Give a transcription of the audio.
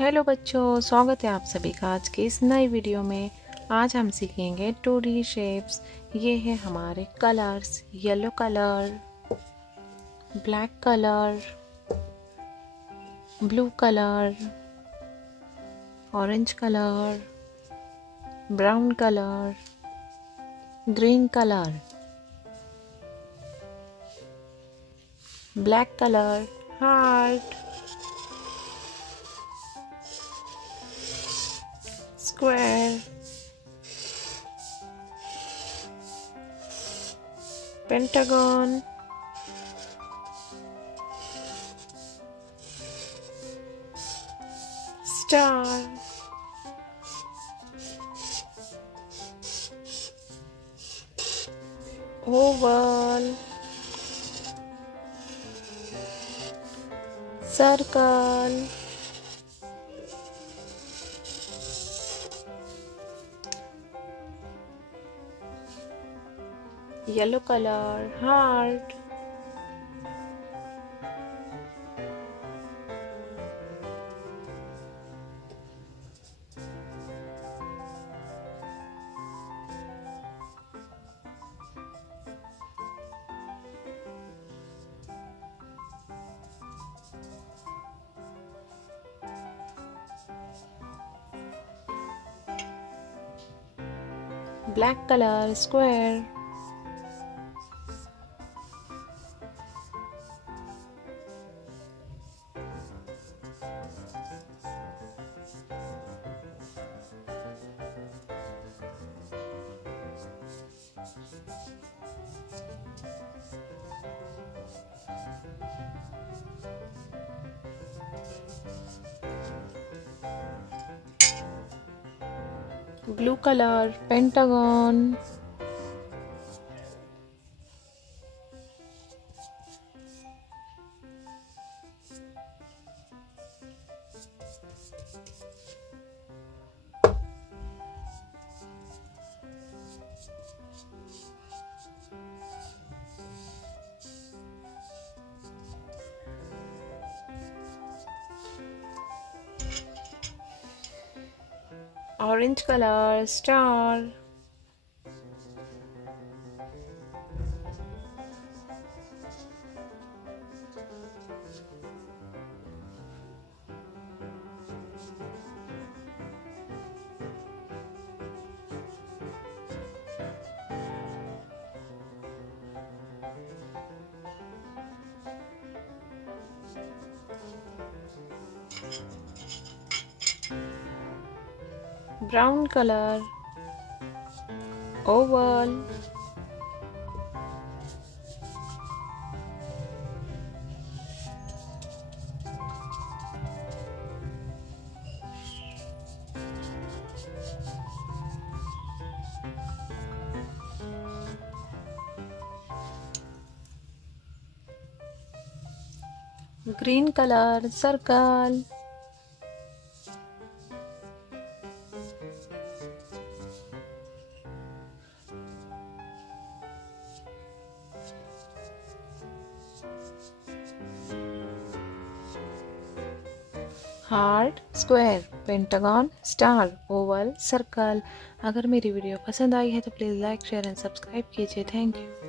Hello बच्चों, स्वागत है आप सभी का आज के इस नई वीडियो में। आज हम सीखेंगे 2D शेप्स। ये है हमारे colours, yellow colour, black colour, blue colour, orange colour, brown colour, green colour, black colour, heart, square, pentagon, star, oval, circle, yellow color, heart, black color, square, blue color, pentagon, orange color, star, brown color, oval, green color, circle, heart, square, pentagon, star, oval, circle. अगर मेरी video पसंद आई है तो please like, share and subscribe कीजिए। Thank you.